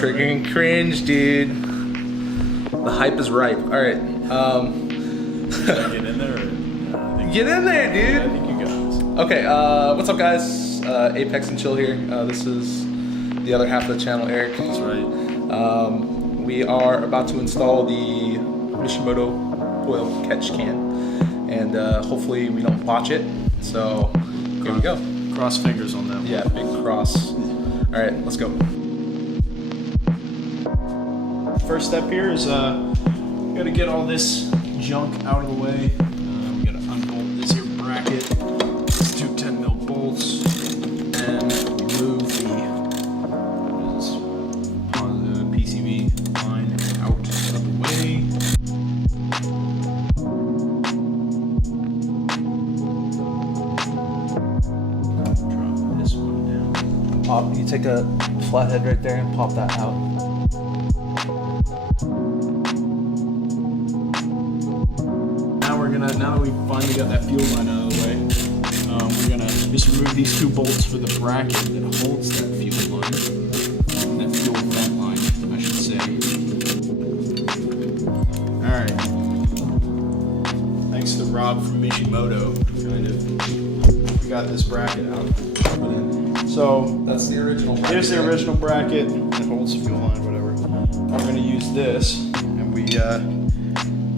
Triggering cringe, dude. The hype is ripe. All right. Get in there. Get in there, dude. I think you got Okay. What's up, guys? Apex and Chill here. This is the other half of the channel, Eric. That's right. We are about to install the Mishimoto oil catch can, and hopefully we don't botch it. So here we go. Cross fingers on that one. Yeah, big cross. All right, let's go. First step here is we gotta get all this junk out of the way. We gotta unbolt this here bracket. These two 10mm bolts, and remove the PCV line out of the way. Drop this one down. Pop. You take a flathead right there and pop that out. Now that we've finally got that fuel line out of the way, we're gonna just remove these two bolts for the bracket that holds that fuel line, that fuel vent line, I should say. All right. Thanks to Rob from Mishimoto, we got this bracket out. So That's the original. here's the original bracket that holds the fuel line, whatever. We're gonna use this, and we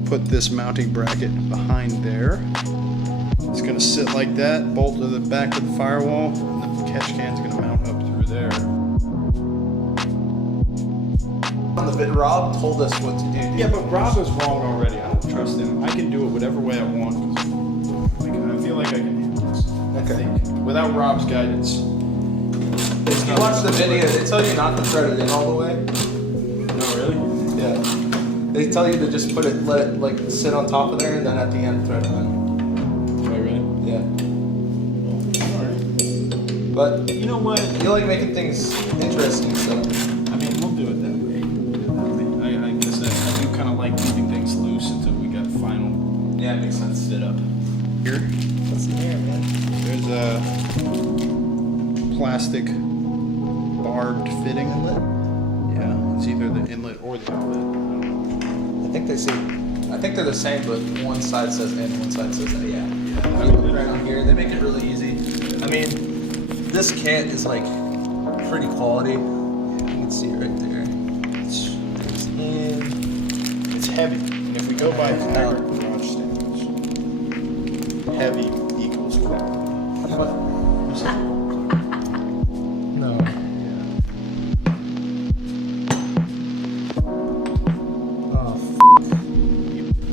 put this mounting bracket behind there. It's going to sit like that, bolt to the back of the firewall, and the catch can's going to mount up through there. On the vid, Rob told us what to do. Dude. Yeah, but Rob is wrong already. I don't trust him. I can do it whatever way I want. Like, I feel like I can handle this. Okay. I think. Without Rob's guidance. If you watch the video, they tell you not to thread it in all the way. No, really? Yeah. They tell you to just put it, let it like sit on top of there, and then at the end thread it in. Wait, really? Yeah. Alright. But You know what? you like making things interesting, so. I mean, we'll do it that way. I guess I do kind of like keeping things loose until we got final Yeah, it makes sense. fit up. Here, What's in there, man? there's a plastic barbed fitting inlet. Yeah, it's either the inlet or the outlet. I think they say, I think they're the same, but one side says in, one side says out. Yeah. Right on here, they make it really easy. I mean, this kit is like pretty quality. You can see it right there. It's in. It's heavy, and if we go by current garage standards, heavy equals quality. What? No. Oh,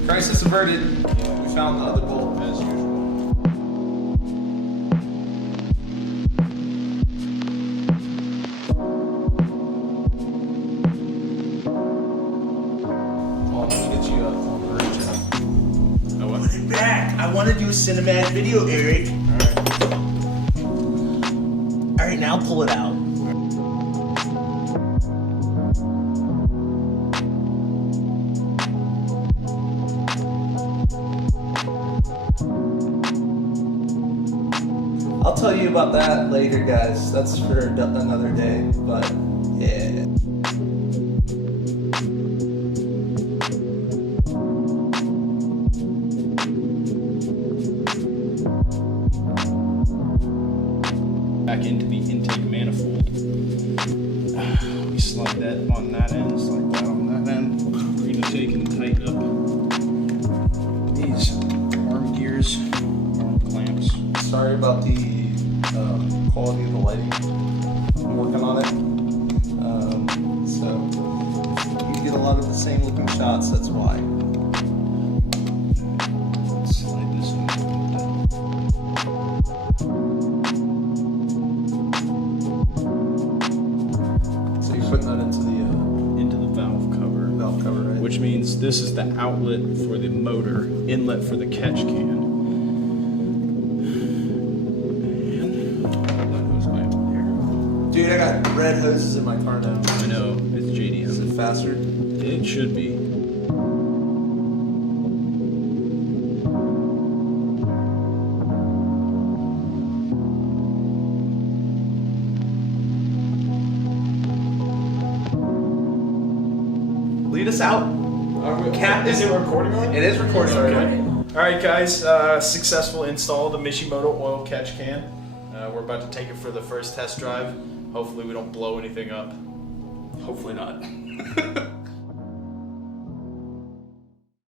crisis averted. We found the other bolt as usual. Well, let me get you up on the original. Oh, what? Back. I want to do a cinematic video, Eric. All right, now pull it out. I'll tell you about that later, guys. That's for another day, but yeah. Back into the intake manifold. We slide that on that end, slide that on that end. We're gonna take and tighten up these arm gears, arm clamps. Sorry about the quality of the lighting. I'm working on it. So you get a lot of the same looking shots, that's why. Slide this one down. So you're putting that into Into the valve cover. the valve cover, right? Which means this is the outlet for the motor, inlet for the catch can. And that goes way over there. Dude, I got red hoses in my car now. I know, it's Is JDM. it faster? It should be. Lead us out. Captain. Is it recording already? It is recording already. Okay. All right, guys. Successful install of the Mishimoto oil catch can. We're about to take it for the first test drive. Hopefully we don't blow anything up. Hopefully not.